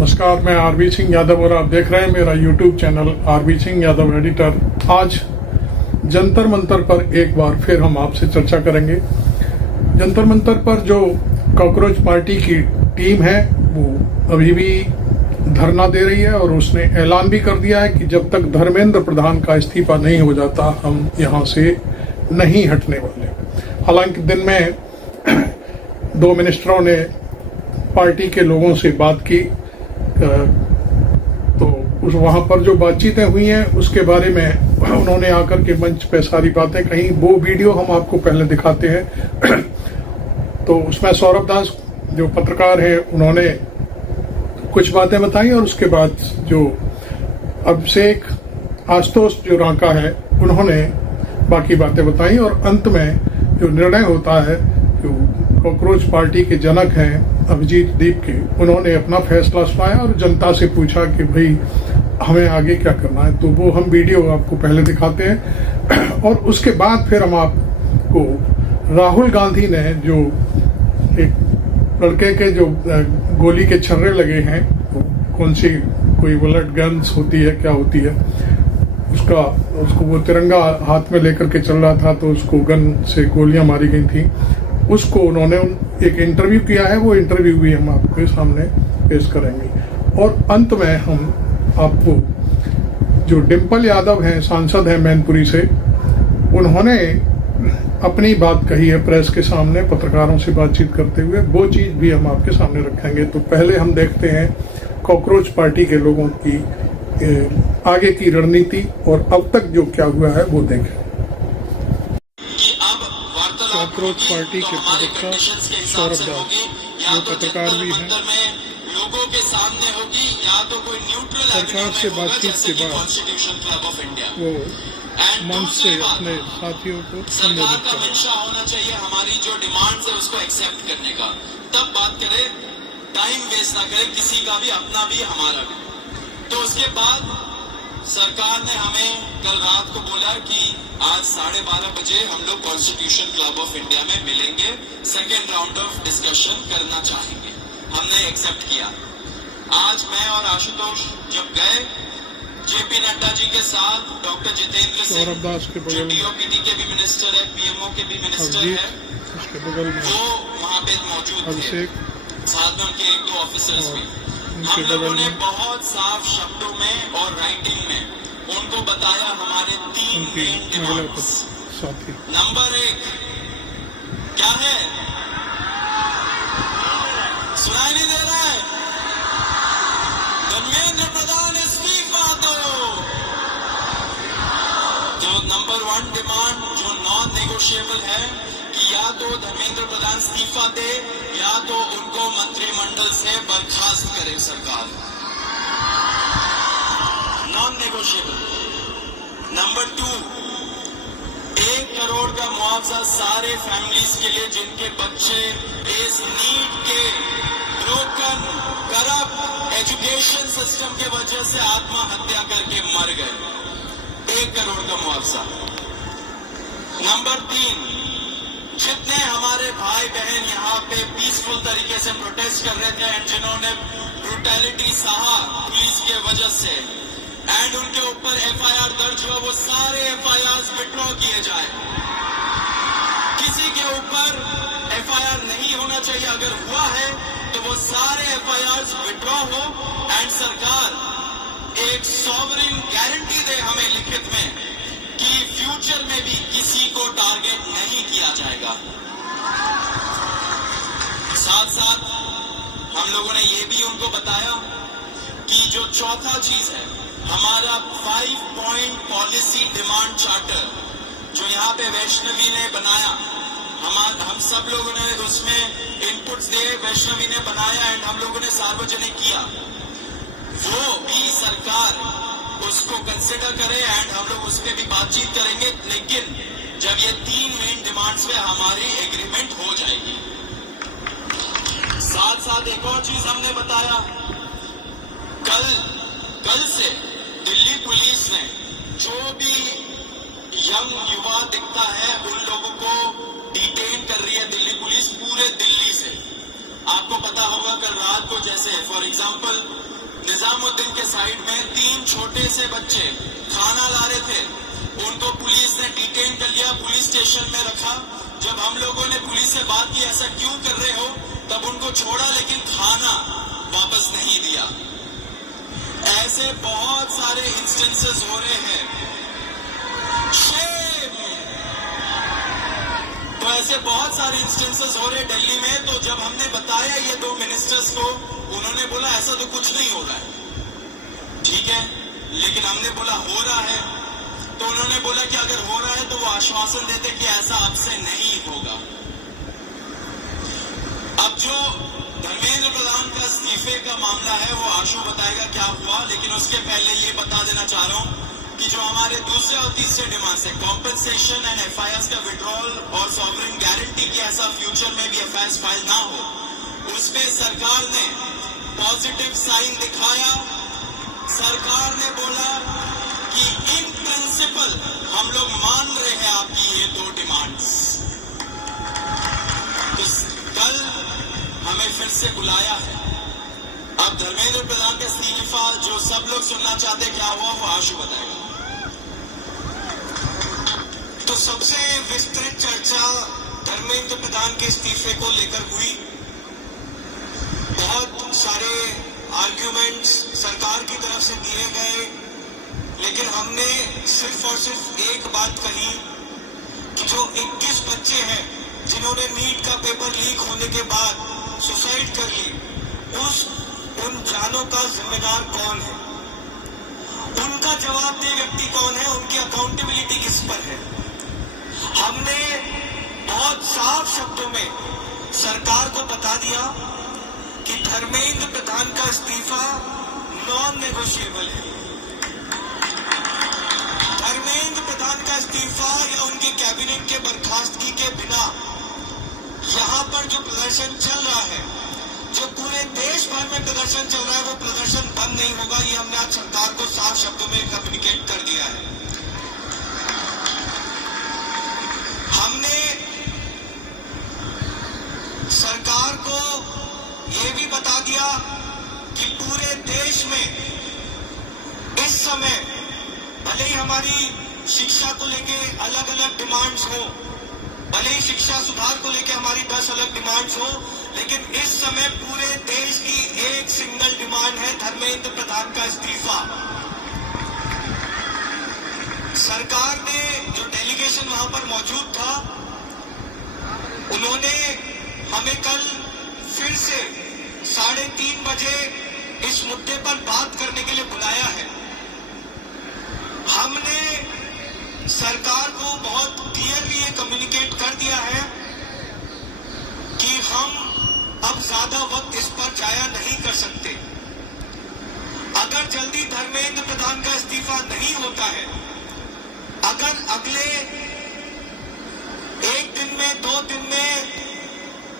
नमस्कार, मैं आरबी सिंह यादव और आप देख रहे हैं मेरा YouTube channel RB Singh Yadav editor. आज जंतर मंतर पर एक बार फिर हम आपसे चर्चा करेंगे। जंतर मंतर पर जो कॉकरोच पार्टी की टीम है वो अभी भी धरना दे रही है और उसने ऐलान भी कर दिया है कि जब तक धर्मेंद्र प्रधान का इस्तीफा नहीं हो जाता हम यहाँ से नहीं हटने वाले। हालांकि दिन में दो मिनिस्टरों ने पार्टी के लोगों से बात की, तो उस वहां पर जो बातचीतें हुई हैं उसके बारे में उन्होंने आकर के मंच पे सारी बातें कही। वो वीडियो हम आपको पहले दिखाते हैं। तो उसमें सौरभ दास जो पत्रकार है उन्होंने कुछ बातें बताई और उसके बाद जो अभिषेक आशुतोष जो रांका है उन्होंने बाकी बातें बताई और अंत में जो निर्णय होता है, जो कॉकरोच पार्टी के जनक हैं अभिजीत दीप के, उन्होंने अपना फैसला सुनाया और जनता से पूछा कि भाई हमें आगे क्या करना है। तो वो हम वीडियो आपको पहले दिखाते हैं और उसके बाद फिर हम आपको राहुल गांधी ने जो एक लड़के के जो गोली के छर्रे लगे हैं, कौन सी कोई बुलेट गन्स होती है क्या होती है, उसको वो तिरंगा हाथ में लेकर के चल रहा था तो उसको गन से गोलियां मारी गई थी। उसको उन्होंने एक इंटरव्यू किया है, वो इंटरव्यू भी हम आपके सामने पेश करेंगे। और अंत में हम आपको जो डिम्पल यादव हैं, सांसद हैं मैनपुरी से, उन्होंने अपनी बात कही है प्रेस के सामने पत्रकारों से बातचीत करते हुए, वो चीज भी हम आपके सामने रखेंगे। तो पहले हम देखते हैं कॉकरोच पार्टी के लोगों की आगे की रणनीति और अब तक जो क्या हुआ है वो देखें। कॉकरोच पार्टी के प्रवक्ता सौरभ दास जो पत्रकार भी हैं, लोगों के सामने होगी या तो कोई न्यूट्रल सरकार से बातचीत के बाद वो मंच से अपने साथियों को संबोधित का मंशा होना चाहिए हमारी जो डिमांड्स है उसको एक्सेप्ट करने का, तब बात करें, टाइम वेस्ट ना करें किसी का भी, अपना भी हमारा भी। तो उसके बाद सरकार ने हमें कल रात को बोला कि आज 12:30 बजे हम लोग कॉन्स्टिट्यूशन क्लब ऑफ इंडिया में मिलेंगे, सेकेंड राउंड ऑफ डिस्कशन करना चाहेंगे। हमने एक्सेप्ट किया। आज मैं और आशुतोष जब गए जेपी नड्डा जी के साथ, डॉक्टर जितेंद्र सिंह जो डीओपीटी के भी मिनिस्टर है, पीएमओ के भी मिनिस्टर है, वो वहाँ पे मौजूद थे, साथ में उनके 1-2 ऑफिसर्स भी। हम लोगों ने बहुत साफ शब्दों में और राइटिंग में उनको बताया हमारे 3 मेन डिमांड्स। नंबर 1 क्या है? सुनाई नहीं दे रहा है? धर्मेंद्र प्रधान इस्तीफा दो। जो नंबर 1 डिमांड जो नॉन नेगोशिएबल है कि या तो धर्मेंद्र प्रधान इस्तीफा दे या तो उनको मंत्रिमंडल से बर्खास्त करे सरकार, नॉन नेगोशिएबल। नंबर 2 1 करोड़ का मुआवजा सारे फैमिलीज के लिए जिनके बच्चे इस नीट के ब्रोकन करप्ट एजुकेशन सिस्टम के वजह से आत्महत्या करके मर गए, 1 करोड़ का मुआवजा। नंबर 3 जितने हमारे भाई बहन यहाँ पे पीसफुल तरीके से प्रोटेस्ट कर रहे थे एंड जिन्होंने ब्रूटैलिटी सहा पुलिस के वजह से एंड उनके ऊपर एफआईआर दर्ज हुआ, वो सारे एफआईआर विड्रॉ किए जाए। किसी के ऊपर एफआईआर नहीं होना चाहिए, अगर हुआ है तो वो सारे एफआईआर विड्रॉ हो एंड सरकार एक सॉवरेन गारंटी दे हमें लिखित में कि फ्यूचर में भी किसी को टारगेट नहीं किया जाएगा। साथ साथ हम लोगों ने ये भी उनको बताया कि जो चौथा चीज है हमारा 5 पॉइंट पॉलिसी डिमांड चार्टर जो यहाँ पे वैष्णवी ने बनाया, हम सब लोगों ने उसमें इनपुट्स दिए, वैष्णवी ने बनाया एंड हम लोगों ने सार्वजनिक किया, वो भी सरकार उसको कंसिडर करे एंड हम लोग उस पर भी बातचीत करेंगे। लेकिन जब ये 3 मेन डिमांड्स पे हमारी एग्रीमेंट हो जाएगी। साथ साथ एक और चीज हमने बताया, कल से दिल्ली पुलिस ने जो भी यंग युवा दिखता है उन लोगों को डिटेन कर रही है दिल्ली पुलिस पूरे दिल्ली से। आपको पता होगा कल रात को जैसे फॉर एग्जाम्पल निजामुद्दीन के साइड में 3 छोटे से बच्चे खाना ला रहे थे, उनको पुलिस ने डिटेन कर लिया, पुलिस स्टेशन में रखा। जब हम लोगों ने पुलिस से बात की ऐसा क्यों कर रहे हो, तब उनको छोड़ा लेकिन खाना वापस नहीं दिया। ऐसे बहुत सारे इंस्टेंसेस हो रहे हैं। तो ऐसे बहुत सारे इंस्टेंसेस हो रहे दिल्ली में। तो जब हमने बताया ये 2 मिनिस्टर्स को, उन्होंने बोला ऐसा तो कुछ नहीं हो रहा है। ठीक है, लेकिन हमने बोला हो रहा है, तो उन्होंने बोला कि अगर हो रहा है तो वो आश्वासन देते कि ऐसा अब से नहीं होगा। अब जो धर्मेंद्र प्रधान का इस्तीफे का मामला है वो आशु बताएगा क्या हुआ, लेकिन उसके पहले ये बता देना चाह रहा हूं कि जो हमारे दूसरे और तीसरे डिमांड्स है, कॉम्पेंसेशन एंड एफआईआर का विड्रॉल और सॉवरेन गारंटी की ऐसा फ्यूचर में भी एफआईआर फाइल ना हो, उस पे सरकार ने पॉजिटिव साइन दिखाया। सरकार ने बोला कि इन प्रिंसिपल हम लोग मान रहे हैं आपकी ये 2 डिमांड्स। तो कल हमें फिर से बुलाया है। अब धर्मेंद्र प्रधान का इस्तीफा जो सब लोग सुनना चाहते क्या हुआ वो आशु बताएगा। तो सबसे विस्तृत चर्चा धर्मेंद्र प्रधान के इस्तीफे को लेकर हुई। बहुत सारे आर्ग्यूमेंट्स सरकार की तरफ से दिए गए, लेकिन हमने सिर्फ और सिर्फ एक बात कही कि जो 21 बच्चे हैं जिन्होंने नीट का पेपर लीक होने के बाद सुसाइड कर ली, उन जानों का जिम्मेदार कौन है, उनका जवाबदेह व्यक्ति कौन है, उनकी अकाउंटेबिलिटी किस पर है। हमने बहुत साफ शब्दों में सरकार को बता दिया कि धर्मेंद्र प्रधान का इस्तीफा नॉन नेगोशिएबल है। धर्मेंद्र प्रधान का इस्तीफा या उनके कैबिनेट के बर्खास्तगी के बिना यहां पर जो प्रदर्शन चल रहा है, जो पूरे देश भर में प्रदर्शन चल रहा है, वो प्रदर्शन बंद नहीं होगा। ये हमने आज सरकार को साफ शब्दों में कम्युनिकेट कर दिया है। हमने सरकार को ये भी बता दिया कि पूरे देश में इस समय भले ही हमारी शिक्षा को लेके अलग अलग डिमांड्स हो, भले ही शिक्षा सुधार को लेके हमारी 10 अलग डिमांड्स हो, लेकिन इस समय पूरे देश की एक सिंगल डिमांड है धर्मेंद्र प्रधान का इस्तीफा। सरकार ने जो डेलीगेशन वहां पर मौजूद था, उन्होंने हमें कल फिर से 3:30 बजे इस मुद्दे पर बात करने के लिए बुलाया है। हमने सरकार को बहुत क्लियरली ये कम्युनिकेट कर दिया है कि हम अब ज्यादा वक्त इस पर जाया नहीं कर सकते। अगर जल्दी धर्मेंद्र प्रधान का इस्तीफा नहीं होता है, अगर अगले 1 दिन में 2 दिन में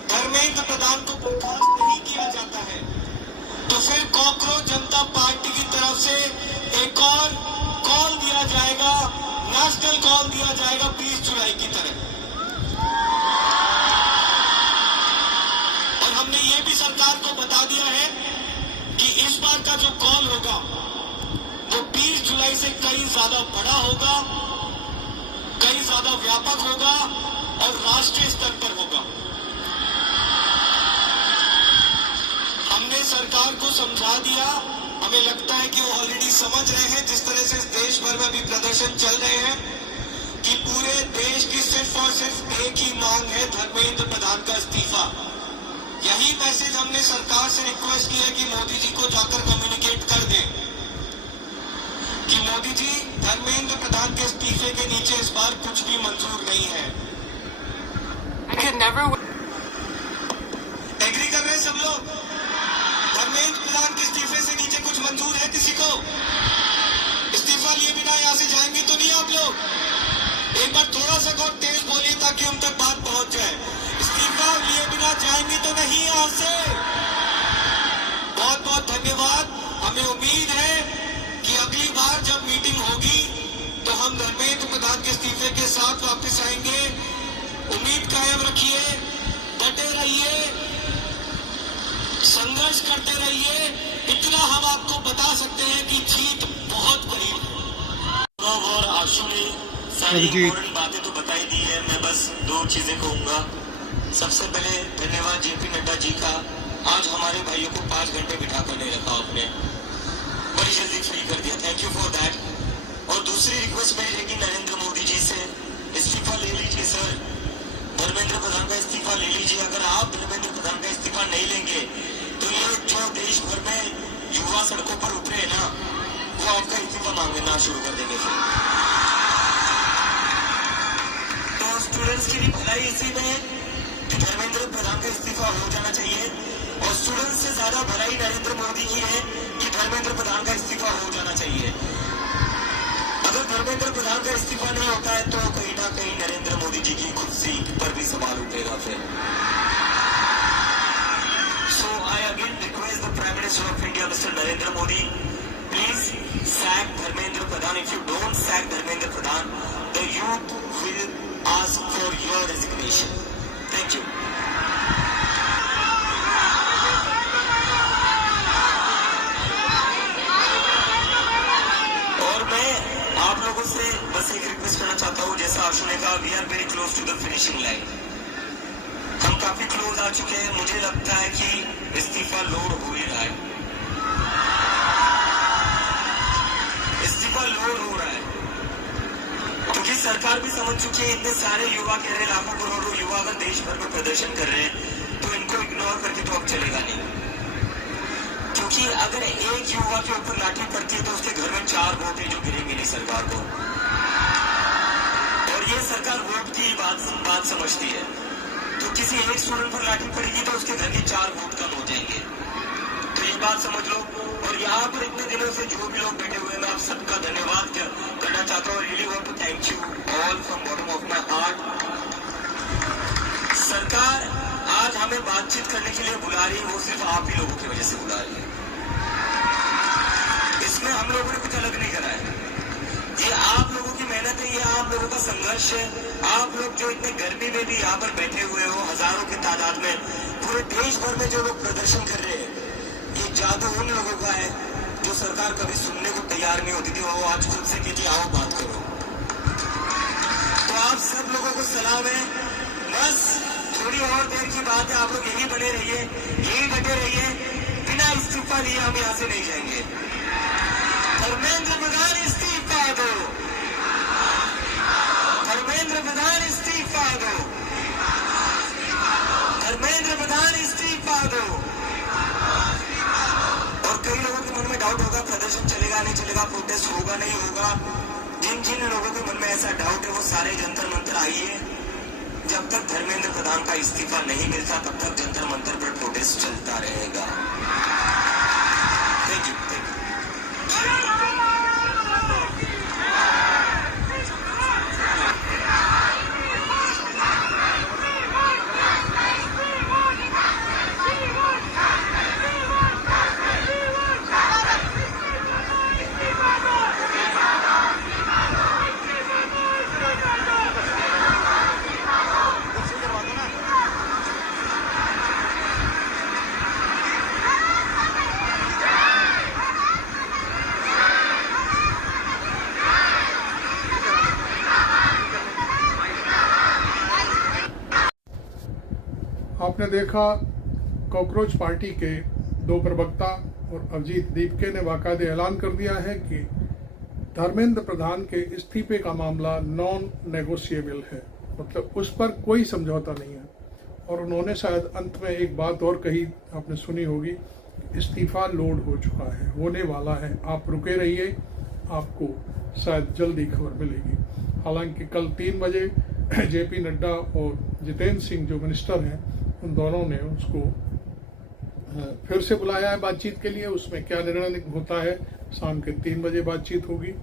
धर्मेंद्र प्रधान को बर्खास्त नहीं किया जाता है, तो फिर कॉकरोच जनता पार्टी की तरफ से एक और कॉल दिया जाएगा, नेशनल कॉल दिया जाएगा 20 जुलाई की तरह। और हमने ये भी सरकार को बता दिया है कि इस बार का जो कॉल होगा वो 20 जुलाई से कहीं ज्यादा बड़ा होगा, कहीं ज्यादा व्यापक होगा और राष्ट्रीय स्तर पर होगा। हमने सरकार को समझा दिया, हमें लगता है कि वो ऑलरेडी समझ रहे हैं, जिस तरह से देश भर में अभी प्रदर्शन चल रहे हैं, कि पूरे देश की सिर्फ और सिर्फ एक ही मांग है, धर्मेंद्र प्रधान का इस्तीफा। यही मैसेज हमने सरकार से रिक्वेस्ट की है कि मोदी जी को जाकर कम्युनिकेट कर दें कि मोदी जी, धर्मेंद्र प्रधान के इस्तीफे के नीचे इस बार कुछ भी मंजूर नहीं है। एग्री कर रहे हैं सब लोग? धर्मेंद्र प्रधान के इस्तीफे से नीचे कुछ मंजूर है किसी को? इस्तीफा लिए बिना यहां से जाएंगे तो नहीं आप लोग? एक बार थोड़ा सा और तेज बोलिए ताकि हम तक बात पहुंच जाए। इस्तीफा लिए बिना जाएंगे तो नहीं यहां से? बहुत बहुत धन्यवाद। हमें उम्मीद है कि अगली बार जब मीटिंग होगी तो हम धर्मेंद्र प्रधान के इस्तीफे के साथ वापस आएंगे। उम्मीद कायम रखिए, डटे रहिए, संघर्ष करते रहिए, इतना हम आपको बता सकते हैं कि जीत बहुत करीब है। और आशु ने सारी इम्पोर्टेंट बातें तो बताई दी है, मैं बस दो चीजें कहूंगा। सबसे पहले धन्यवाद जेपी नड्डा जी का, आज हमारे भाइयों को 5 घंटे बिठा कर नहीं रखा आपने, बड़ी जल्दी फ्री कर दिया, थैंक यू फॉर दैट। और दूसरी रिक्वेस्ट मेरी है कि नरेंद्र मोदी जी से इस्तीफा ले लीजिए सर, धर्मेंद्र प्रधान का इस्तीफा ले लीजिए। अगर आप धर्मेंद्र प्रधान का इस्तीफा नहीं लेंगे तो ये जो देश भर में युवा सड़कों पर उतरे ना, वो आपका इस्तीफा मांगना शुरू कर देंगे फिर। तो स्टूडेंट्स की भी भलाई इसी में है कि धर्मेंद्र प्रधान का इस्तीफा हो जाना चाहिए, और स्टूडेंट्स से ज्यादा भलाई नरेंद्र मोदी की है कि धर्मेंद्र प्रधान का इस्तीफा हो जाना चाहिए। अगर धर्मेंद्र प्रधान का इस्तीफा नहीं होता है तो कहीं ना कहीं नरेंद्र मोदी जी की कुर्सी पर भी सवाल उठेगा फिर। So I again request the prime minister of India mister Narendra Modi, please sack Dharmendra Pradhan. If you don't sack Dharmendra Pradhan, the youth will ask for your resignation. Thank you. आप लोगों से बस एक रिक्वेस्ट करना चाहता हूँ, जैसा आशु ने कहा, we are very close to the finishing line. हम काफी क्लोज आ चुके हैं, मुझे लगता है कि इस्तीफा लोड हो ही रहा है, इस्तीफा लोड हो रहा है, क्योंकि सरकार भी समझ चुकी है इतने सारे युवा कह रहे, लाखों करोड़ों युवा अगर देश भर में प्रदर्शन कर रहे हैं तो इनको इग्नोर करके तो अब चलेगा नहीं। क्योंकि अगर एक युवा के ऊपर लाठी पड़ती है तो उसके घर में 4 वोट है जो गिरेंगे नहीं सरकार को, और ये सरकार वोट की बात समझती है। तो किसी एक स्टूडेंट पर लाठी पड़ेगी तो उसके घर के 4 वोट कम हो जाएंगे, तो ये बात समझ लो। और यहाँ पर इतने दिनों से जो भी लोग बैठे हुए हैं, मैं आप सबका धन्यवाद करना चाहता हूँ। Really want to thank you all from bottom of my heart. सरकार आज हमें बातचीत करने के लिए बुला रही है, वो सिर्फ आप ही लोगों की वजह से बुला रही है। इसमें हम लोगों ने कुछ अलग नहीं करा है, ये आप लोगों की मेहनत है, ये आप लोगों का संघर्ष है। आप लोग जो इतने गर्मी में भी यहाँ पर बैठे हुए हो, हजारों की तादाद में, पूरे देश भर में जो लोग प्रदर्शन कर रहे हैं, ये जादू उन लोगों का है जो सरकार कभी सुनने को तैयार नहीं होती थी, वो आज खुद से कहती आओ बात करो। तो आप सब लोगों को सलाम है, बस थोड़ी और देर की बात है, आप लोग यही बने रहिए, यही डटे रहिए, बिना इस्तीफा लिए हम यहाँ से नहीं जाएंगे। धर्मेंद्र प्रधान इस्तीफा दो, धर्मेंद्र प्रधान इस्तीफा दो, धर्मेंद्र प्रधान इस्तीफा दो। और कई लोगों के मन में डाउट होगा प्रदर्शन चलेगा नहीं चलेगा, प्रोटेस्ट होगा नहीं होगा। जिन जिन लोगों के मन में ऐसा डाउट है वो सारे जंतर मंतर आइए। जब तक धर्मेंद्र प्रधान का इस्तीफा नहीं मिलता तब तक जंतर मंतर पर प्रोटेस्ट चलता रहेगा। Thank you, thank you. आपने देखा कॉकरोच पार्टी के 2 प्रवक्ता और अभिजीत दीपके ने बाकायदे ऐलान कर दिया है कि धर्मेंद्र प्रधान के इस्तीफे का मामला नॉन नेगोशिएबल है, मतलब उस पर कोई समझौता नहीं है। और उन्होंने शायद अंत में एक बात और कही, आपने सुनी होगी, इस्तीफा लोड हो चुका है, होने वाला है, आप रुके रहिए, आपको शायद जल्दी खबर मिलेगी। हालांकि कल 3 बजे जेपी नड्डा और जितेंद्र सिंह जो मिनिस्टर हैं, उन दोनों ने उसको फिर से बुलाया है बातचीत के लिए। उसमें क्या निर्णय होता है, शाम के 3 बजे बातचीत होगी।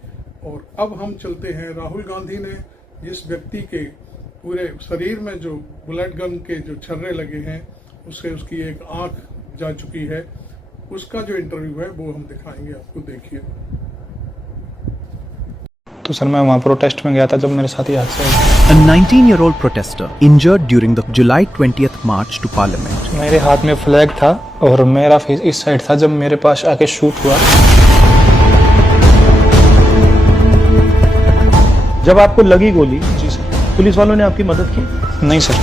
और अब हम चलते हैं, राहुल गांधी ने जिस व्यक्ति के पूरे शरीर में जो बुलेट गन के जो छर्रे लगे हैं, उससे उसकी एक आंख जा चुकी है, उसका जो इंटरव्यू है वो हम दिखाएंगे आपको, देखिए। तो सर मैं वहाँ प्रोटेस्ट में गया था जब मेरे साथ ही हादसा हुआ। A 19-year-old protester injured during the July 20th march to Parliament. मेरे हाथ में फ्लैग था और मेरा फेस इस साइड था जब मेरे पास आके शूट हुआ। जब आपको लगी गोली, जी सर। पुलिस वालों ने आपकी मदद की? नहीं सर।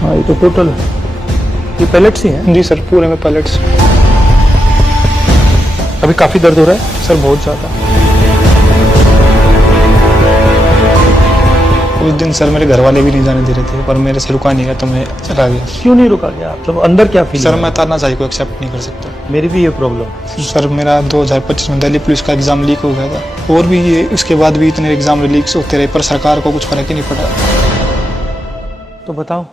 हाँ, ये तो टोटल ये पैलेट्स ही हैं। जी सर, पूरे में पैलेट्स। अभी काफी दर्द हो रहा है? सर बहुत ज़्यादा। उस दिन सर मेरे घर वाले भी नहीं जाने दे रहे थे, पर मेरे से रुका नहीं गया तो मैं चला गया। क्यों नहीं रुका गया? मतलब अंदर क्या फील? सर मैं तानाशाही को एक्सेप्ट नहीं कर सकता। मेरी भी ये प्रॉब्लम। सर मेरा 2025 में दिल्ली पुलिस का एग्जाम लीक हो गया था और भी ये उसके बाद भी इतने एग्जाम लीक्स होते रहे पर सरकार को कुछ फर्क ही नहीं पड़ा। तो बताओ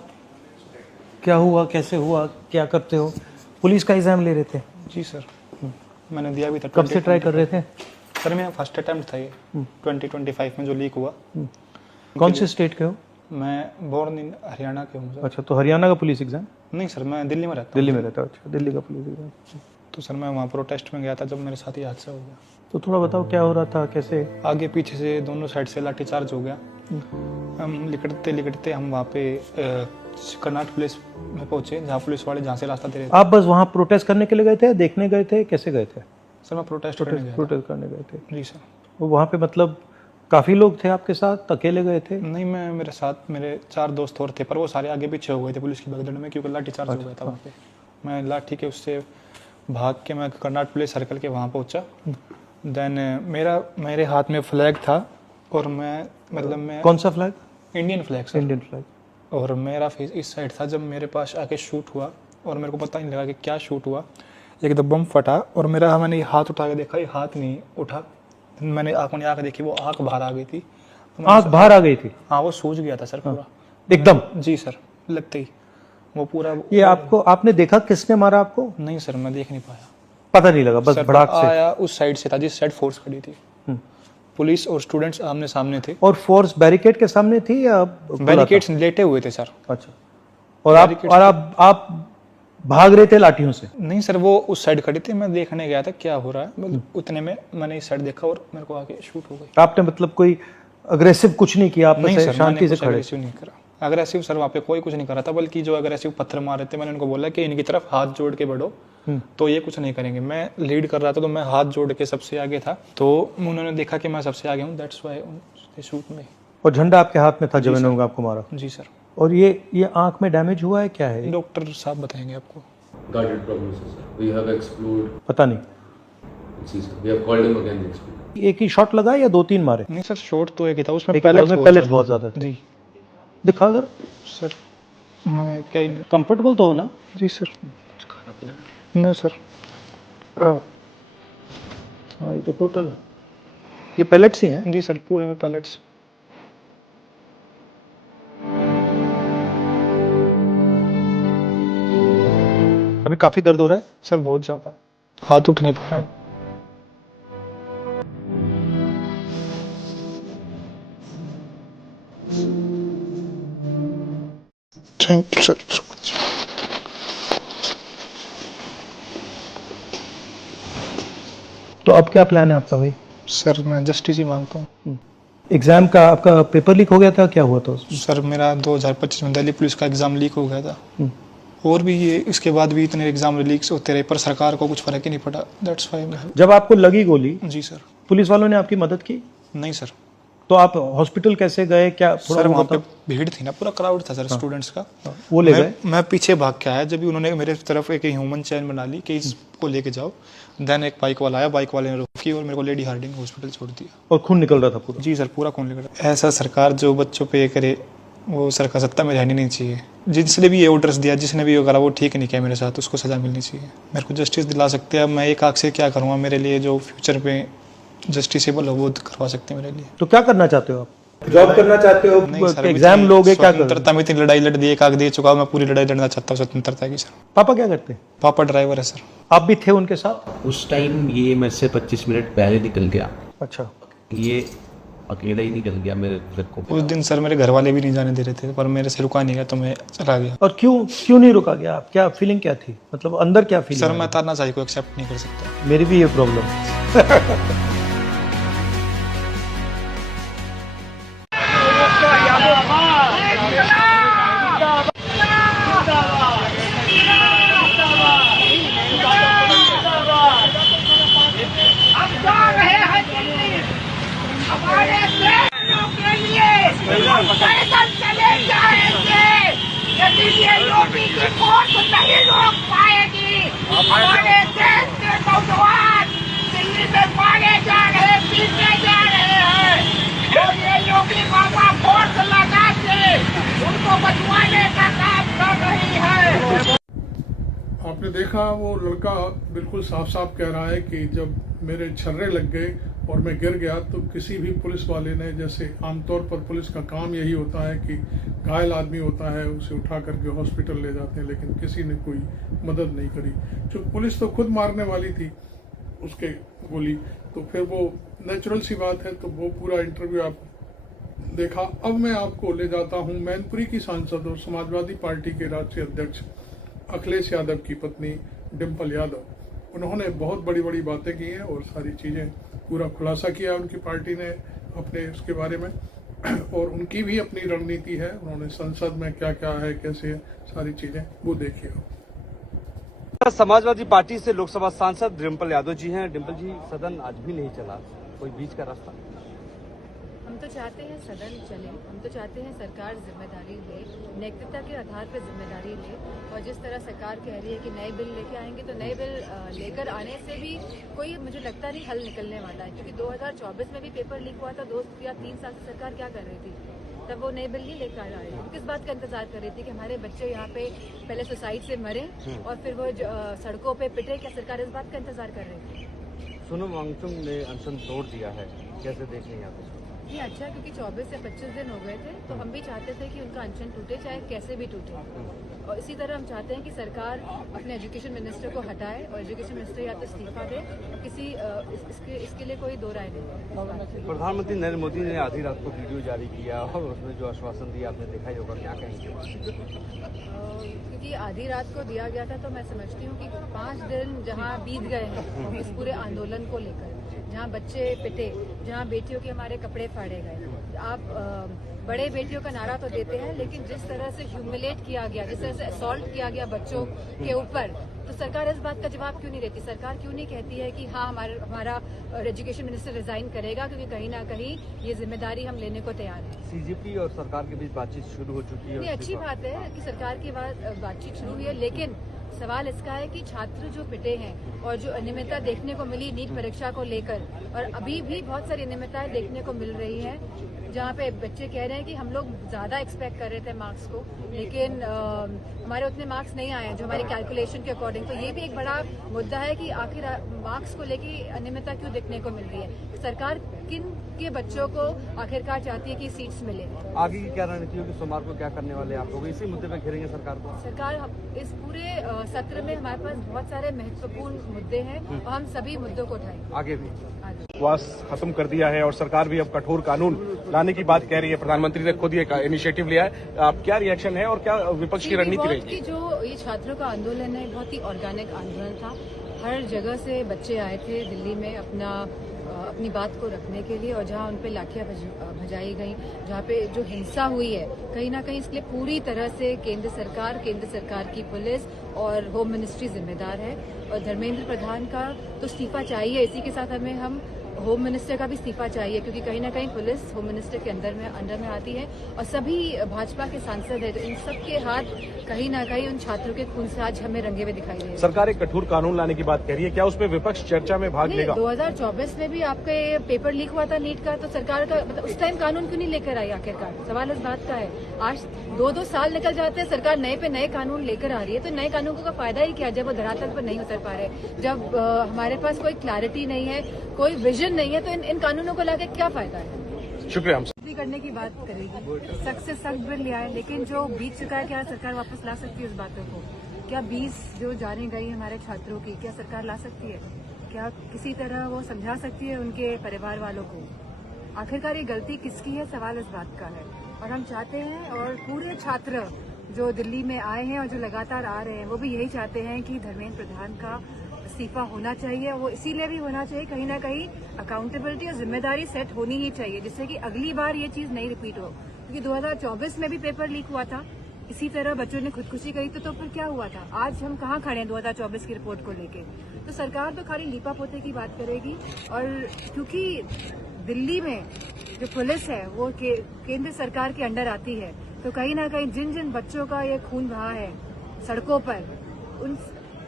क्या हुआ, कैसे हुआ, क्या करते हो? पुलिस का एग्जाम ले रहे थे? जी सर, मैंने दिया भी था। कब से ट्राई कर रहे थे? सर मेरा फर्स्ट अटेम्प्ट था ये 2025 में जो लीक हुआ। कौन से स्टेट के हो? मैं बोर्न इन हरियाणा के हूँ सर। अच्छा, तो हरियाणा का पुलिस एग्जाम? नहीं सर, मैं दिल्ली में रहता हूँ। दिल्ली में रहता हो? अच्छा, दिल्ली का पुलिस एग्जाम। तो सर मैं वहाँ प्रोटेस्ट में गया था जब मेरे साथ ही हादसा हो गया। तो थोड़ा बताओ क्या हो रहा था, कैसे? आगे पीछे से दोनों साइड से लाठीचार्ज हो गया। हम लिकटते हम वहाँ पे कर्नाटक पुलिस में पहुंचे जहाँ पुलिस वाले जहाँ से रास्ता दे रहे थे। आप बस वहाँ प्रोटेस्ट करने के लिए गए थे, देखने गए थे, कैसे गए थे? सर मैं प्रोटेस्ट करने गया था। प्रोटेस्ट करने गए थे? जी सर। वो वहाँ पे मतलब काफी लोग थे आपके साथ, अकेले गए थे? नहीं, मैं मेरे साथ मेरे 4 दोस्त और थे पर वो सारे आगे पीछे हो गए थे पुलिस की भगदड़ में क्योंकि लाठीचार्ज हो गया था वहाँ पे। मैं लाठी के उससे भाग के मैं कर्नाटक पुलिस सर्कल के वहाँ पहुँचा। देन मेरे हाथ में फ्लैग था और मैं कौन सा flag? Indian flag sir. Indian flag. और मेरा फेस इस साइड था जब मेरे पास आके शूट हुआ और मेरे को पता नहीं लगा कि क्या शूट हुआ। एकदम बम फटा और मैंने ये हाथ उठा के देखा, ये हाथ नहीं उठा। मैंने आंखों ने आके देखी, वो आंख बाहर आ गई थी। आंख बाहर आ गई थी? हाँ, वो सूज गया था सर पूरा एकदम। जी सर, लगते ही वो पूरा। ये आपने देखा किसने मारा आपको? नहीं सर, मैं देख नहीं पाया। पता नहीं लगा, बस सर भड़ाक से आया उस साइड से था जिस साइड फोर्स खड़ी थी। पुलिस और स्टूडेंट्स आमने सामने थे। और फोर्स बैरिकेड के सामने थी या बैरिकेड्स लेटे हुए थे सर। अच्छा, और आप भाग रहे थे लाठियों से? नहीं सर, वो उस साइड खड़ी थी, मैं देखने गया था क्या हो रहा है। मतलब उतने में मैंने इस साइड देखा और मेरे को आके शूट हो गई। आपने मतलब कोई अग्रेसिव कुछ नहीं किया? आप नहीं सर, शांति से खड़े? अग्रेसिव नहीं करा। अग्रेसिव सर वहाँ पे कोई कुछ नहीं करा था, बल्कि जो अग्रेसिव पत्थर मार रहे थे मैंने उनको बोला कि इनकी तरफ हाथ जोड़ के बढ़ो तो ये कुछ नहीं करेंगे। मैं लीड कर रहा था तो मैं हाथ जोड़ के सबसे आगे था, तो उन्होंने देखा कि मैं सबसे आगे हूँ, दैट्स व्हाई दे शूट मी। और झंडा आपके हाथ में था जब इन्होंने आपको मारा? जी सर। और ये आंख में डैमेज हुआ है, क्या है? डॉक्टर साहब बताएंगे आपको। Guarded prognosis, sir. We have explored. पता नहीं। See, sir. We have called him again next week. एक ही शॉट लगा या 2-3 मारे? नहीं सर, शॉट तो एक ही था, उसमें पैलेट्स बहुत ज्यादा थे। जी दिखा अगर सर, मैं क्या कंफर्टेबल तो हो ना? जी सर। नहीं सर। हाँ, ये तो टोटल ये पैलेट्स ही हैं? जी सर, पूरे में पैलेट्स। अभी काफी दर्द हो रहा है? सर बहुत ज्यादा, हाथ उठ नहीं पा रहा। Thank you sir so much. तो अब क्या प्लान है आपका भाई? सर मैं जस्टिस ही मांगता हूँ। एग्जाम का आपका पेपर लीक हो गया था, क्या हुआ था उसमें? सर मेरा 2025 में दिल्ली पुलिस का एग्जाम लीक हो गया था और भी ये इसके बाद भी इतने एग्जाम लीक्स होते रहे पर सरकार को कुछ फर्क ही नहीं पड़ा, दैट्स व्हाई मैं। जब आपको लगी गोली, जी सर। पुलिस वालों ने आपकी मदद की? नहीं सर। तो आप हॉस्पिटल कैसे गए, क्या? सर वहाँ पे भीड़ थी ना, पूरा क्राउड था सर स्टूडेंट्स का। वो ले गए? मैं पीछे भाग के आया, जब भी उन्होंने मेरे तरफ एक ह्यूमन चैन बना ली कि इसको लेके जाओ। देन एक बाइक वाला आया, बाइक वाले ने रोकी और मेरे को लेडी हार्डिंग हॉस्पिटल छोड़ दिया। और खून निकल रहा था पूरा? जी सर, पूरा खून निकल रहा। ऐसा सरकार जो बच्चों पे करे वो सरकार सत्ता में रहनी नहीं चाहिए। जिसने भी ये ऑर्डर्स दिया, जिसने भी ये करा वो ठीक नहीं किया मेरे साथ, उसको सजा मिलनी चाहिए। मेरे को जस्टिस दिला सकते हैं। अब मैं एक आंख से क्या करूँगा, मेरे लिए जो फ्यूचर पे जस्टिसेबल हो वो करवा सकते हैं मेरे लिए। तो क्या करना चाहते हो आप? जॉब करना चाहते हो? एग्जाम लोगे? क्या करोगे? स्वतंत्रता में इतनी लड़ाई लड़ दी, एक आंख दे चुका हूं, मैं पूरी लड़ाई लड़ना चाहता हूँ स्वतंत्रता की। सर पापा क्या करते हैं? पापा ड्राइवर है सर। आप भी थे उनके साथ? उस टाइम ये मैं से 25 मिनट पहले निकल गया। अच्छा। ये अकेला ही निकल गया मेरे घर को। उस दिन सर मेरे घर वाले भी नहीं जाने दे रहे थे पर मेरे से रुका नहीं गया तो मैं चला गया। और क्यों नहीं रुका गया? आप क्या फीलिंग क्या थी, मतलब अंदर क्या फीलिंग? सर मैं तानाशाही को एक्सेप्ट नहीं कर सकता। मेरी भी ये प्रॉब्लम जा रहे, पीटने जा रहे हैं और ये योगी बाबा फोर्स लगा के उनको बचवाने का काम कर रही है। आपने देखा वो लड़का बिल्कुल साफ साफ कह रहा है कि जब मेरे छर्रे लग गए और मैं गिर गया तो किसी भी पुलिस वाले ने, जैसे आमतौर पर पुलिस का काम यही होता है कि घायल आदमी होता है उसे उठा करके हॉस्पिटल ले जाते हैं, लेकिन किसी ने कोई मदद नहीं करी। जो पुलिस तो खुद मारने वाली थी उसके गोली, तो फिर वो नेचुरल सी बात है। तो वो पूरा इंटरव्यू आप देखा। अब मैं आपको ले जाता हूँ मैनपुरी की सांसद और समाजवादी पार्टी के राष्ट्रीय अध्यक्ष अखिलेश यादव की पत्नी डिम्पल यादव। उन्होंने बहुत बड़ी बड़ी बातें की हैं और सारी चीज़ें पूरा खुलासा किया उनकी पार्टी ने अपने उसके बारे में, और उनकी भी अपनी रणनीति है। उन्होंने संसद में क्या क्या है, कैसे है, सारी चीज़ें वो देखिए। समाजवादी पार्टी से लोकसभा सांसद डिम्पल यादव जी हैं। डिम्पल जी, सदन आज भी नहीं चला, कोई बीच का रास्ता? हम तो चाहते हैं सदन चले, हम तो चाहते हैं सरकार जिम्मेदारी ले, नैतिकता के आधार पर जिम्मेदारी ले। और जिस तरह सरकार कह रही है कि नए बिल लेके आएंगे, तो नए बिल लेकर आने से भी कोई मुझे लगता नहीं हल निकलने वाला है, क्योंकि 2024 में भी पेपर लीक हुआ था। 2 या 3 साल से सरकार क्या कर रही थी? तब वो नए बिल नहीं लेकर आ रही थी। किस बात का इंतजार कर रही थी कि हमारे बच्चे यहाँ पे पहले सुसाइड से मरे और फिर वो सड़कों पे पिटे? क्या सरकार इस बात का इंतजार कर रही थी? सोनम वांगचुक ने अनशन तोड़ दिया है, कैसे देख रहे हैं आप इसको? ये अच्छा है, क्योंकि 24 या 25 दिन हो गए थे, तो हम भी चाहते थे कि उनका अनशन टूटे, चाहे कैसे भी टूटे। और इसी तरह हम चाहते हैं कि सरकार अपने एजुकेशन मिनिस्टर को हटाए और एजुकेशन मिनिस्टर या तो इस्तीफा दे। किसी इसके लिए कोई दो राय नहीं। प्रधानमंत्री नरेंद्र मोदी ने आधी रात को वीडियो जारी किया और उसमें जो आश्वासन दिया आपने देखा ही होगा, क्या कहेंगे? क्योंकि आधी रात को दिया गया था, तो मैं समझती हूँ कि 5 दिन जहाँ बीत गए हैं इस पूरे आंदोलन को लेकर, जहाँ बच्चे पिटे, जहाँ बेटियों के हमारे कपड़े फाड़े गए। आप बड़े बेटियों का नारा तो देते हैं, लेकिन जिस तरह से ह्यूमिलेट किया गया, जिस तरह से असॉल्ट किया गया बच्चों के ऊपर, तो सरकार इस बात का जवाब क्यों नहीं देती? सरकार क्यों नहीं कहती है कि हाँ हमारा एजुकेशन मिनिस्टर रिजाइन करेगा, क्योंकि कहीं ना कहीं ये जिम्मेदारी हम लेने को तैयार हैं। सीजेपी और सरकार के बीच बातचीत शुरू हो चुकी है। ये अच्छी बात है कि सरकार की बातचीत शुरू हुई है, लेकिन सवाल इसका है कि छात्र जो पिटे हैं और जो अनियमितता देखने को मिली नीट परीक्षा को लेकर, और अभी भी बहुत सारी अनियमितताएं देखने को मिल रही हैं, जहाँ पे बच्चे कह रहे हैं कि हम लोग ज़्यादा एक्सपेक्ट कर रहे थे मार्क्स को, लेकिन हमारे उतने मार्क्स नहीं आए जो हमारी कैलकुलेशन के अकॉर्डिंग। तो ये भी एक बड़ा मुद्दा है कि आखिर मार्क्स को लेके अनियमितता क्यों देखने को मिल रही है? सरकार किन के बच्चों को आखिरकार चाहती है कि सीट्स मिले? आगे की क्या रणनीति होगी? सोमवार को क्या करने वाले आप लोग? इसी मुद्दे पर घेरेंगे सरकार को? सरकार इस पूरे सत्र में हमारे पास बहुत सारे महत्वपूर्ण मुद्दे हैं और हम सभी मुद्दों को उठाएंगे। आगे भी उपवास खत्म कर दिया है और सरकार भी अब कठोर कानून लाने की बात कह रही है। प्रधानमंत्री ने खुद ये इनिशिएटिव लिया है। आप क्या रिएक्शन है और क्या विपक्ष की रणनीति रहेगी? जो ये छात्रों का आंदोलन है, बहुत ही ऑर्गेनिक आंदोलन था। हर जगह से बच्चे आए थे दिल्ली में अपनी बात को रखने के लिए, और जहां उन पे लाठियां भजाई गई, जहां पे जो हिंसा हुई है, कहीं ना कहीं इसके लिए पूरी तरह से केंद्र सरकार की पुलिस और होम मिनिस्ट्री जिम्मेदार है। और धर्मेंद्र प्रधान का तो इस्तीफा चाहिए, इसी के साथ हम होम मिनिस्टर का भी इस्तीफा चाहिए, क्योंकि कहीं ना कहीं पुलिस होम मिनिस्टर के अंडर में आती है और सभी भाजपा के सांसद है, तो इन सब के हाथ कहीं ना कहीं उन छात्रों के खून से आज हमें रंगे हुए दिखाई दे रहे हैं। सरकार एक कठोर कानून लाने की बात कह रही है, क्या उसमें विपक्ष चर्चा में भाग लेगा? 2024 में भी आपका ये पेपर लीक हुआ था नीट का, तो सरकार का मतलब उस टाइम कानून क्यों नहीं लेकर आई? आखिरकार सवाल इस बात का है। आज 2-2 साल निकल जाते हैं, सरकार नए पे नए कानून लेकर आ रही है, तो नए कानूनों का फायदा ही क्या जब वो धरातल पर नहीं उतर पा रहे, जब हमारे पास कोई क्लैरिटी नहीं है, कोई विजन नहीं है, तो इन कानूनों को लाके क्या फायदा है? शुक्रिया। करने की बात करेगी, सख्त से सख्त बिल लिया है, लेकिन जो बीत चुका है क्या सरकार वापस ला सकती है उस बातों को? क्या 20 जो जाने गई हमारे छात्रों की, क्या सरकार ला सकती है? क्या किसी तरह वो समझा सकती है उनके परिवार वालों को? आखिरकार ये गलती किसकी है? सवाल इस बात का है। और हम चाहते हैं, और पूरे छात्र जो दिल्ली में आए हैं और जो लगातार आ रहे हैं, वो भी यही चाहते हैं कि धर्मेंद्र प्रधान का इस्तीफा होना चाहिए। वो इसीलिए भी होना चाहिए, कहीं ना कहीं अकाउंटेबिलिटी और जिम्मेदारी सेट होनी ही चाहिए, जिससे कि अगली बार ये चीज नहीं रिपीट हो। क्योंकि 2024 में भी पेपर लीक हुआ था, इसी तरह बच्चों ने खुदकुशी करी, तो फिर क्या हुआ था? आज हम कहाँ खड़े हैं 2024 की रिपोर्ट को लेके? तो सरकार तो खाली लीपा पोते की बात करेगी, और क्योंकि दिल्ली में जो पुलिस है वो केंद्र सरकार के अंडर आती है, तो कहीं ना कहीं जिन जिन बच्चों का ये खून बहा है सड़कों पर,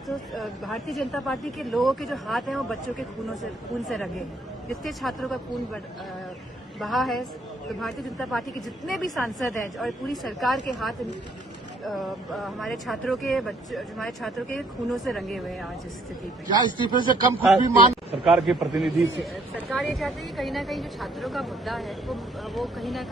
तो भारतीय जनता पार्टी के लोगों के जो हाथ हैं वो बच्चों के खून से रंगे हैं। जितने छात्रों का खून बहा है, तो भारतीय जनता पार्टी के जितने भी सांसद हैं और पूरी सरकार के हाथ हमारे छात्रों के खूनों से रंगे हुए हैं आज इस स्थिति में। क्या इस्तीफे से कम कुछ भी मांग सरकार के प्रतिनिधि सरकार ये चाहती है कि कहीं ना कहीं जो छात्रों का मुद्दा है वो कहीं ना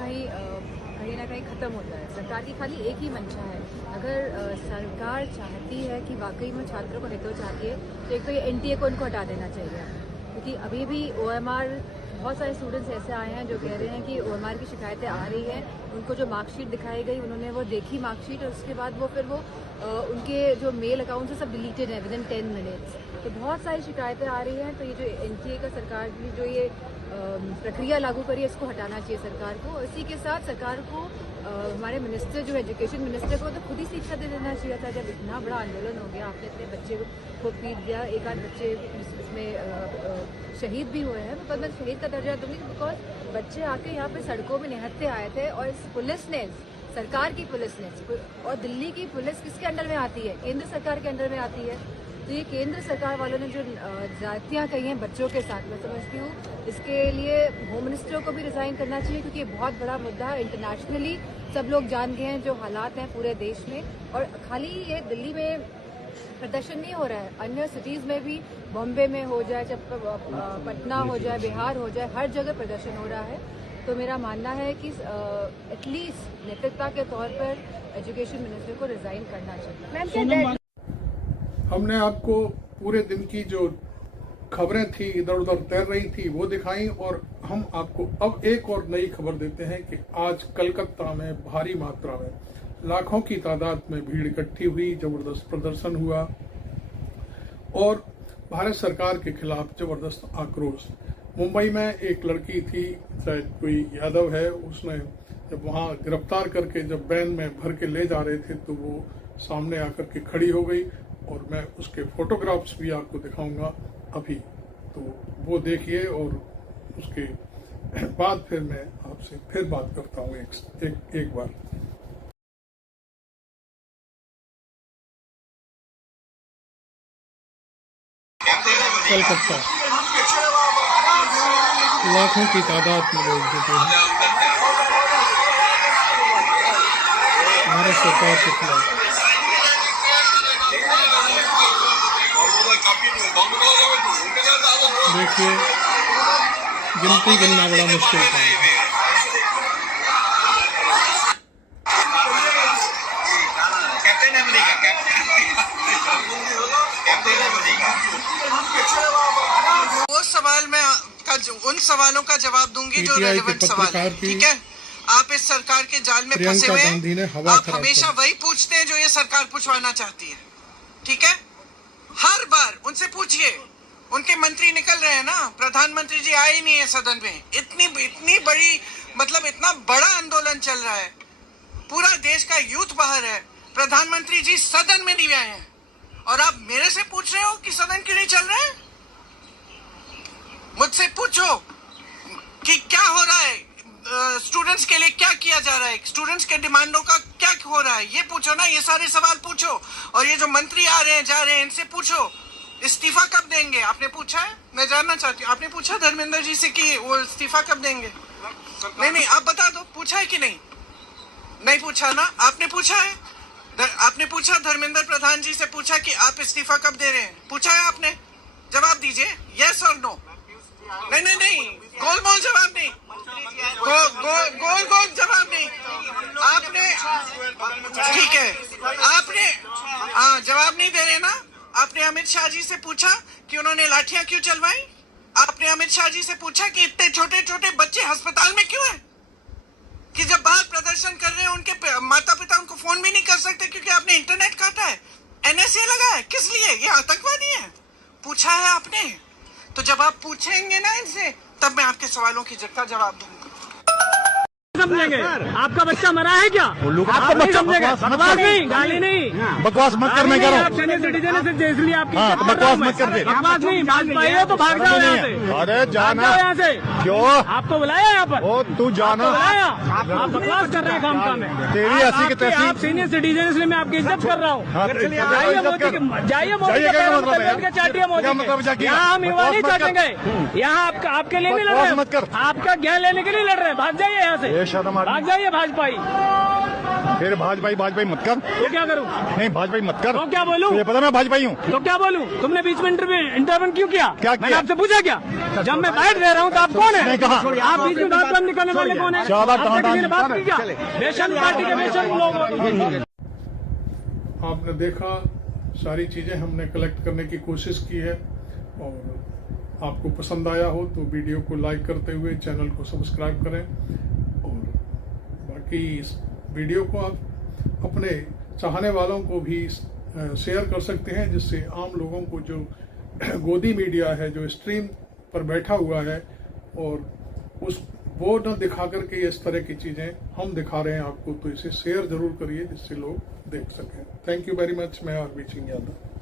कहीं खत्म हो जाए। सरकार की खाली एक ही मंशा है, अगर सरकार चाहती है कि वाकई में छात्रों को हितों चाहती है तो एक तो ये एनटीए को उनको हटा देना चाहिए, क्योंकि अभी भी ओएमआर बहुत सारे स्टूडेंट्स ऐसे आए हैं जो कह रहे हैं कि ओएमआर की शिकायतें आ रही हैं। उनको जो मार्कशीट दिखाई गई उन्होंने वो देखी मार्कशीट, और उसके बाद वो उनके जो मेल अकाउंट है सब डिलीटेड है विदिन 10 मिनट्स। तो बहुत सारी शिकायतें आ रही हैं। तो ये जो एनटीए का सरकार की जो ये प्रक्रिया लागू करी है इसको हटाना चाहिए सरकार को। इसी के साथ सरकार को हमारे मिनिस्टर जो एजुकेशन मिनिस्टर को तो खुद ही शिक्षा दे देना चाहिए था। जब इतना बड़ा आंदोलन हो गया, आपने इतने बच्चे को पीट दिया, एक आध बच्चे इसमें शहीद भी हुए हैं, पर मैं शहीद का दर्जा दूंगी बिकॉज बच्चे आके यहाँ पे सड़कों में निहत्ते आए थे। और इस पुलिस ने, सरकार की पुलिस ने, और दिल्ली की पुलिस किसके अंडर में आती है? केंद्र सरकार के अंडर में आती है। तो ये केंद्र सरकार वालों ने जो जातियाँ कही हैं बच्चों के साथ, मैं समझती हूँ इसके लिए होम मिनिस्टर को भी रिजाइन करना चाहिए, क्योंकि ये बहुत बड़ा मुद्दा है। इंटरनेशनली सब लोग जान गए हैं जो हालात हैं पूरे देश में, और खाली ये दिल्ली में प्रदर्शन नहीं हो रहा है, अन्य सिटीज में भी, बॉम्बे में हो जाए, चाहे पटना हो जाए, बिहार हो जाए, हर जगह प्रदर्शन हो रहा है। तो मेरा मानना है कि एटलीस्ट नैतिकता के तौर पर एजुकेशन मिनिस्टर को रिजाइन करना चाहिए। हमने आपको पूरे दिन की जो खबरें थी इधर उधर तैर रही थी वो दिखाई, और हम आपको अब एक और नई खबर देते हैं कि आज कलकत्ता में भारी मात्रा में लाखों की तादाद में भीड़ इकट्ठी हुई, जबरदस्त प्रदर्शन हुआ और भारत सरकार के खिलाफ जबरदस्त आक्रोश। मुंबई में एक लड़की थी, शायद कोई यादव है, उसने जब वहां गिरफ्तार करके जब वैन में भर के ले जा रहे थे तो वो सामने आकर के खड़ी हो गई, और मैं उसके फोटोग्राफ्स भी आपको दिखाऊंगा अभी, तो वो देखिए और उसके बाद फिर मैं आपसे फिर बात करता हूँ एक बार। कलकत्ता लाखों की तादाद में लोग जुटे हैं भारत सरकार के खिलाफ। देखिए गिनती गिनना बड़ा मुश्किल था। वो सवाल मैं उन सवालों का जवाब दूंगी जो रेलेवेंट सवाल है, ठीक है? आप इस सरकार के जाल में फंसे हुए हैं, आप हमेशा वही पूछते हैं जो ये सरकार पूछवाना चाहती है, ठीक है? हर बार उनसे पूछिए, उनके मंत्री निकल रहे हैं ना, प्रधानमंत्री जी आए ही नहीं है सदन में। इतनी बड़ी, मतलब इतना बड़ा आंदोलन चल रहा है, पूरा देश का यूथ बाहर है, प्रधानमंत्री जी सदन में नहीं आए हैं, और आप मेरे से पूछ रहे हो कि सदन क्यों नहीं चल रहा है? मुझसे पूछो कि क्या हो रहा है, स्टूडेंट्स के लिए क्या किया जा रहा है, स्टूडेंट्स के डिमांडों का क्या हो रहा है, ये पूछो ना, ये सारे सवाल पूछो। और ये जो मंत्री आ रहे हैं जा रहे हैं इनसे पूछो इस्तीफा कब देंगे। आपने पूछा है? मैं जानना चाहती हूँ, आपने पूछा धर्मेंद्र जी से कि वो इस्तीफा कब देंगे? नहीं, आप बता दो, पूछा है कि नहीं? नहीं पूछा ना, आपने पूछा है? आपने पूछा धर्मेंद्र प्रधान जी से पूछा कि आप इस्तीफा कब दे रहे हैं? पूछा है आपने? जवाब दीजिए, यस और नो। नहीं, गोल मोल जवाब नहीं, गोल जवाब नहीं। आपने, ठीक है, आपने जवाब नहीं दे रहे ना। आपने अमित शाह जी से पूछा कि उन्होंने लाठियां क्यों चलवाई? आपने अमित शाह जी से पूछा कि इतने छोटे छोटे बच्चे अस्पताल में क्यों हैं? कि जब बाहर प्रदर्शन कर रहे हैं उनके माता पिता उनको फोन भी नहीं कर सकते क्योंकि आपने इंटरनेट काटा है, NSA लगा है, किस लिए? ये आतंकवादी है। पूछा है आपने? तो जब आप पूछेंगे ना इनसे, तब मैं आपके सवालों की जवाब दूंगा। समझेंगे आपका बच्चा मरा है क्या? आप नहीं समझेंगे, बकवास नहीं, गाली नहीं, बकवास मत कर, मैं कह रहा हूँ। आप सीनियर सिटीजन है इसलिए आपकी बकवास मत कर दे। बकवास नहीं, भाजपाई हो तो भाग जाओ यहाँ से। अरे जाना यहाँ से क्यों? आपको बुलाया यहाँ पर? ओ तू जाना, बुलाया, आप बकवास कर रहे हैं काम में। तेरी ऐसी की तैसी। आप सीनियर सिटीजन इसलिए मैं आपकी इज्जत कर रहा हूँ। जाइए मोदी के पैरों में बैठ के चाटिए मोदी। यहाँ हम युवा नहीं चाटेंगे, यहाँ आपके लिए नहीं लड़ रहे हैं, आपका ज्ञान लेने के लिए लड़ रहे हैं। भाग जाइए यहाँ से, भाग जाइए भाजपाई। फिर भाजपाई मत कर। तो क्या करूँ? नहीं भाजपाई मत कर। तो क्या बोलूँ? तुझे पता मैं भाजपाई हूँ। तो क्या बोलूँ? तुमने बीच में इंटरव्यू क्यों किया? क्या मैंने आपसे पूछा क्या? जब मैं बैठ दे रहा हूँ तो आप कौन है? नहीं कहा। आप बीच में बात बंद करने वाले कौन है? किसी ने बात की क्या? बेशन पार्टी के बेशन लोग। आपने देखा, सारी चीजें हमने कलेक्ट करने की कोशिश की है, और आपको पसंद आया हो तो वीडियो को लाइक करते हुए चैनल को सब्सक्राइब करें, और बाकी इस वीडियो को आप अपने चाहने वालों को भी शेयर कर सकते हैं, जिससे आम लोगों को जो गोदी मीडिया है, जो स्ट्रीम पर बैठा हुआ है, और वो न दिखा करके इस तरह की चीजें हम दिखा रहे हैं आपको, तो इसे शेयर जरूर करिए जिससे लोग देख सकें। Thank you very much. मैं आरबी सिंह यादव।